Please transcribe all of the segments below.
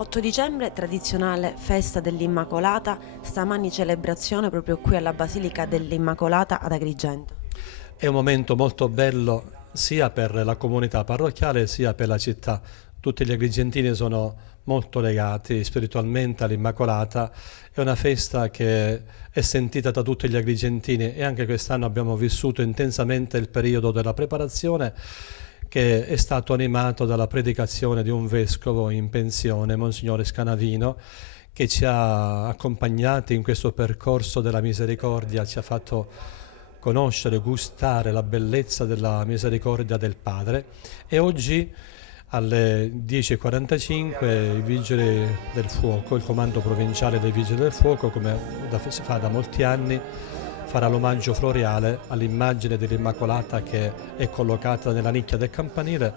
8 dicembre, tradizionale festa dell'Immacolata, stamani celebrazione proprio qui alla Basilica dell'Immacolata ad Agrigento. È un momento molto bello sia per la comunità parrocchiale sia per la città. Tutti gli agrigentini sono molto legati spiritualmente all'Immacolata. È una festa che è sentita da tutti gli agrigentini e anche quest'anno abbiamo vissuto intensamente il periodo della preparazione, che è stato animato dalla predicazione di un vescovo in pensione, Monsignore Scanavino, che ci ha accompagnati in questo percorso della misericordia, ci ha fatto conoscere, gustare la bellezza della misericordia del Padre. E oggi alle 10:45 i Vigili del Fuoco, il Comando Provinciale dei Vigili del Fuoco, come si fa da molti anni, farà l'omaggio floriale all'immagine dell'Immacolata che è collocata nella nicchia del campanile,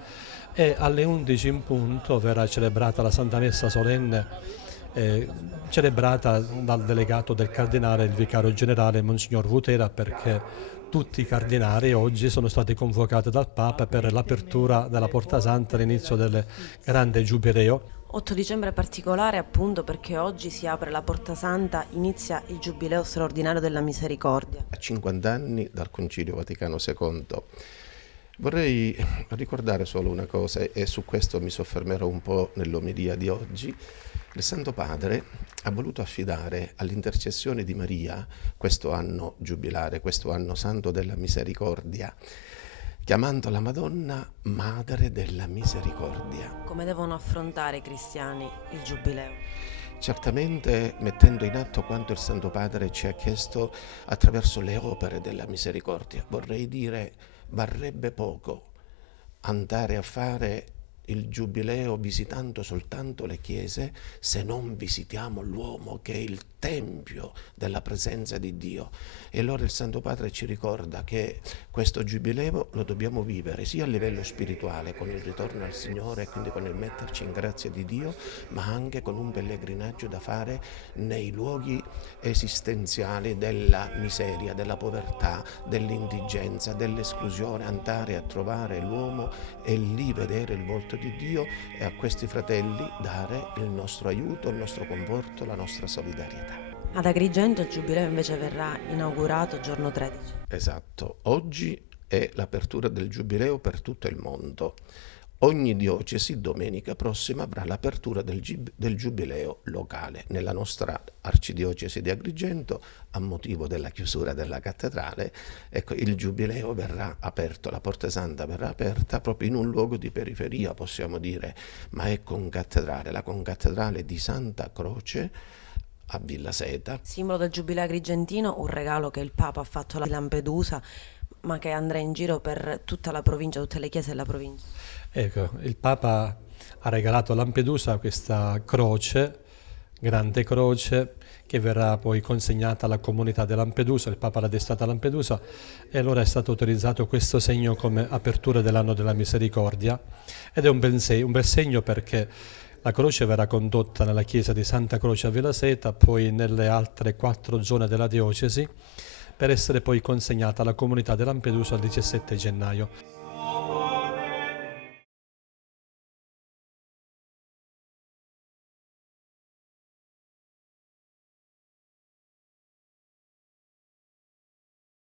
e alle 11 in punto verrà celebrata la Santa Messa solenne, celebrata dal delegato del Cardinale, il Vicario Generale Monsignor Vutera, perché tutti i cardinali oggi sono stati convocati dal Papa per l'apertura della Porta Santa all'inizio del grande Giubileo. 8 dicembre è particolare appunto perché oggi si apre la Porta Santa, inizia il Giubileo straordinario della Misericordia. A 50 anni dal Concilio Vaticano II. Vorrei ricordare solo una cosa, e su questo mi soffermerò un po' nell'omelia di oggi. Il Santo Padre ha voluto affidare all'intercessione di Maria questo anno giubilare, questo anno santo della misericordia, chiamando la Madonna Madre della Misericordia. Come devono affrontare i cristiani il Giubileo? Certamente mettendo in atto quanto il Santo Padre ci ha chiesto attraverso le opere della misericordia. Vorrei dire, varrebbe poco andare a fare il Giubileo visitando soltanto le chiese se non visitiamo l'uomo che è il tempio della presenza di Dio. E allora il Santo Padre ci ricorda che questo Giubileo lo dobbiamo vivere sia a livello spirituale con il ritorno al Signore, quindi con il metterci in grazia di Dio, ma anche con un pellegrinaggio da fare nei luoghi esistenziali della miseria, della povertà, dell'indigenza, dell'esclusione, andare a trovare l'uomo e lì vedere il volto di Dio e a questi fratelli dare il nostro aiuto, il nostro conforto, la nostra solidarietà. Ad Agrigento il Giubileo invece verrà inaugurato giorno 13. Esatto, oggi è l'apertura del Giubileo per tutto il mondo. Ogni diocesi domenica prossima avrà l'apertura del Giubileo locale. Nella nostra arcidiocesi di Agrigento, a motivo della chiusura della cattedrale, ecco, il Giubileo verrà aperto, la Porta Santa verrà aperta proprio in un luogo di periferia, possiamo dire, ma è concattedrale, la concattedrale di Santa Croce a Villa Seta. Simbolo del Giubileo agrigentino, un regalo che il Papa ha fatto a Lampedusa, ma che andrà in giro per tutta la provincia, tutte le chiese della provincia. Ecco, il Papa ha regalato a Lampedusa questa croce, grande croce, che verrà poi consegnata alla comunità di Lampedusa. Il Papa l'ha destata a Lampedusa e allora è stato utilizzato questo segno come apertura dell'anno della misericordia, ed è un bel segno perché la croce verrà condotta nella chiesa di Santa Croce a Villa Seta, poi nelle altre 4 zone della diocesi, per essere poi consegnata alla comunità di Lampedusa il 17 gennaio.